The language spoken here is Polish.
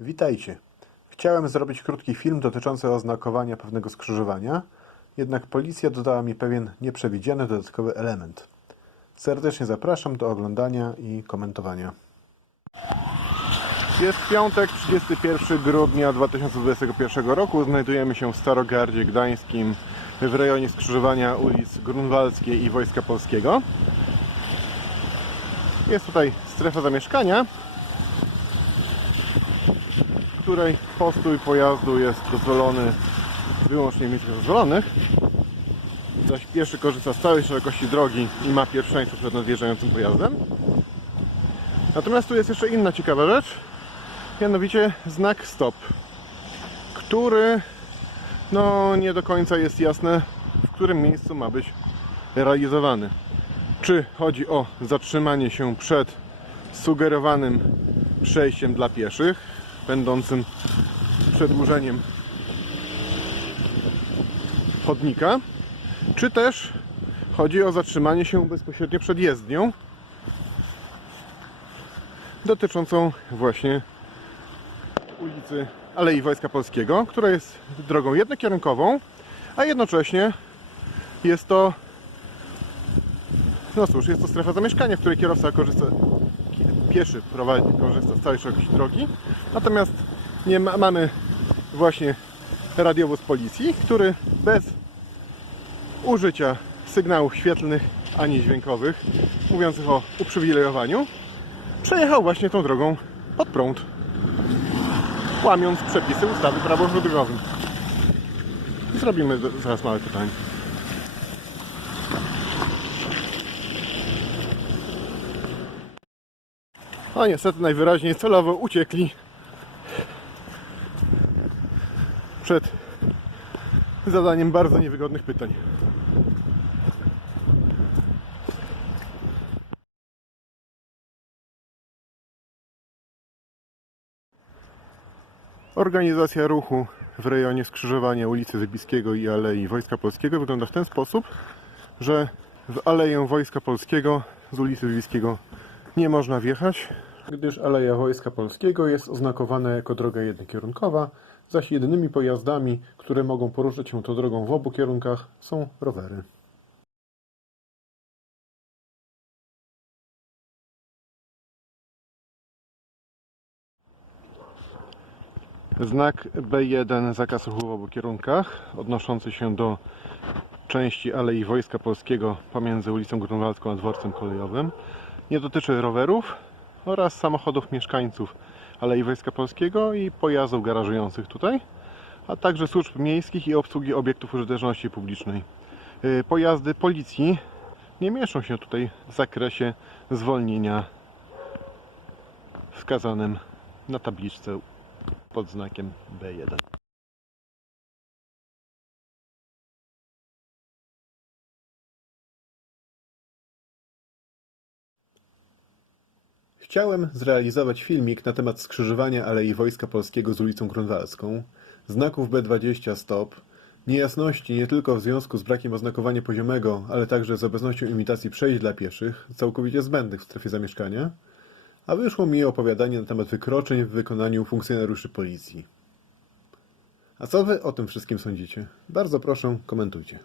Witajcie. Chciałem zrobić krótki film dotyczący oznakowania pewnego skrzyżowania, jednak policja dodała mi pewien nieprzewidziany dodatkowy element. Serdecznie zapraszam do oglądania i komentowania. Jest piątek, 31 grudnia 2021 roku. Znajdujemy się w Starogardzie Gdańskim w rejonie skrzyżowania ulic Grunwaldzkiej i Wojska Polskiego. Jest tutaj strefa zamieszkania, której postój pojazdu jest dozwolony wyłącznie w miejscach dozwolonych, zaś pieszy korzysta z całej szerokości drogi i ma pierwszeństwo przed nadjeżdżającym pojazdem. Natomiast tu jest jeszcze inna ciekawa rzecz, mianowicie znak stop, który no nie do końca jest jasne, w którym miejscu ma być realizowany. Czy chodzi o zatrzymanie się przed sugerowanym przejściem dla pieszych, będącym przedłużeniem chodnika, czy też chodzi o zatrzymanie się bezpośrednio przed jezdnią dotyczącą właśnie ulicy Alei Wojska Polskiego, która jest drogą jednokierunkową, a jednocześnie jest to no cóż, jest to strefa zamieszkania, w której kierowca korzysta, pieszy prowadzi, korzysta z całej szerokości drogi. Natomiast nie ma, mamy właśnie radiowóz policji, który bez użycia sygnałów świetlnych ani dźwiękowych, mówiących o uprzywilejowaniu, przejechał właśnie tą drogą pod prąd, łamiąc przepisy ustawy prawo drogowym. Zrobimy zaraz małe pytanie. No niestety najwyraźniej celowo uciekli przed zadaniem bardzo niewygodnych pytań. Organizacja ruchu w rejonie skrzyżowania ulicy Wybickiego i Alei Wojska Polskiego wygląda w ten sposób, że w Aleję Wojska Polskiego z ulicy Wybickiego nie można wjechać, gdyż Aleja Wojska Polskiego jest oznakowana jako droga jednokierunkowa, zaś jedynymi pojazdami, które mogą poruszać się tą drogą w obu kierunkach są rowery. Znak B1 zakaz ruchu w obu kierunkach, odnoszący się do części Alei Wojska Polskiego pomiędzy ulicą Grunwaldzką a dworcem kolejowym. Nie dotyczy rowerów oraz samochodów mieszkańców Alei Wojska Polskiego i pojazdów garażujących tutaj, a także służb miejskich i obsługi obiektów użyteczności publicznej. Yy, Pojazdy policji nie mieszczą się tutaj w zakresie zwolnienia wskazanym na tabliczce pod znakiem B1. Chciałem zrealizować filmik na temat skrzyżowania Alei Wojska Polskiego z ulicą Grunwaldzką, znaków B20 stop, niejasności nie tylko w związku z brakiem oznakowania poziomego, ale także z obecnością imitacji przejść dla pieszych, całkowicie zbędnych w strefie zamieszkania, a wyszło mi opowiadanie na temat wykroczeń w wykonaniu funkcjonariuszy policji. A co wy o tym wszystkim sądzicie? Bardzo proszę, komentujcie.